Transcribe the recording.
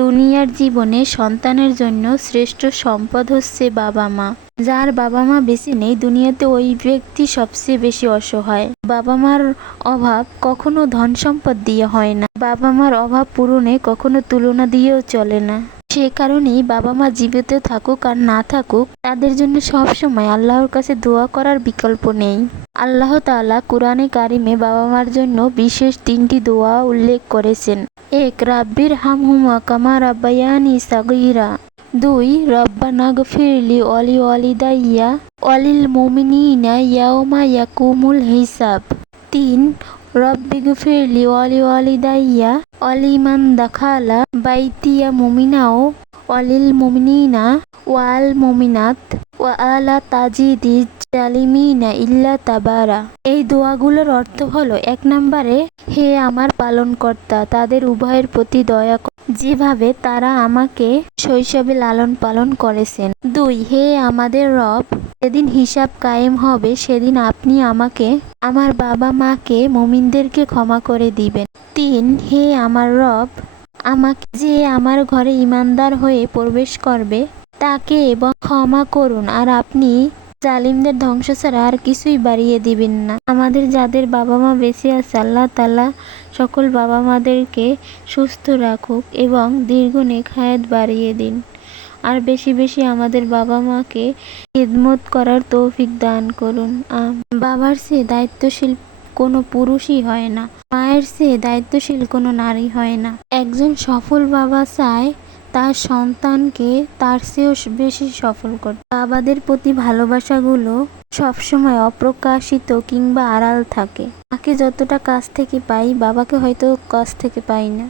দুনিয়ার জীবনে সন্তানের জন্য শ্রেষ্ঠ সম্পদ হচ্ছে বাবা মা। যার বাবা মা বেশি নেই, দুনিয়াতে ওই ব্যক্তি সবচেয়ে বেশি অসহায়। বাবা মার অভাব কখনো ধন সম্পদ দিয়ে হয় না। বাবা মার অভাব পূরণে কখনো তুলনা দিয়েও চলে না। সে কারণেই বাবা মা জীবিত থাকুক আর না থাকুক, তাদের জন্য সব সময় আল্লাহর কাছে দোয়া করার বিকল্প নেই। আল্লাহ তাআলা কোরআনে কারিমে বাবা মার জন্য বিশেষ তিনটি দোয়া উল্লেখ করেছেন। এক রাব্বির হামহুমা কামা রাব্বায়ানি সাগীরা। দুই রব্বানা গফিরলি অলি ওয়ালিদাইয়া অলিল মুমিনিনা ইয়াওমা ইয়াকুমুল হিসাব। তিন, রব্বি গফিরলি অলি ওয়ালিদাইয়া অলিমান দাখালা বাইতিয়া মুমিনাও অলিল মুমিনিনা ওয়াল মুমিনাত ওয়া আলা তাজিদি জালিমিনা ইল্লা তাবারা। এই দোয়াগুলোর অর্থ হলো, এক নম্বরে, হে আমার পালনকর্তা, তাদের উভয়ের প্রতি দয়া যেভাবে তারা আমাকে শৈশবে লালন পালন করেছেন। দুই, হে আমাদের রব, যেদিন হিসাব কায়েম হবে, সেদিন আপনি আমাকে, আমার বাবা মাকে, মমিনদেরকে ক্ষমা করে দিবেন। তিন, হে আমার রব, আমাকে যে আমার ঘরে ইমানদার হয়ে প্রবেশ করবে, তাকে এবং ক্ষমা করুন। আর আপনি জালিমদের ধ্বংস ছাড়া আর কিছুই বাড়িয়ে দিবেন না। আমাদের যাদের বাবা মা বেঁচে আছে, আল্লাহ তালা সকল বাবা মাদেরকে সুস্থ রাখুক এবং দীর্ঘ নেখায়াত বাড়িয়ে দিন। আর বেশি বেশি আমাদের বাবা মাকে খেদমত করার তৌফিক দান করুন। বাবার সে দায়িত্বশীল কোনো পুরুষই হয় না। মায়ের সে দায়িত্বশীল কোনো নারী হয় না। একজন সফল বাবা চায় তার সন্তানকে তার চেয়েও বেশি সফল করতে। বাবাদের প্রতি ভালোবাসাগুলো সবসময় অপ্রকাশিত কিংবা আড়াল থাকে। মাকে যতটা কাছ থেকে পাই, বাবাকে হয়তো কাছ থেকে পাই না।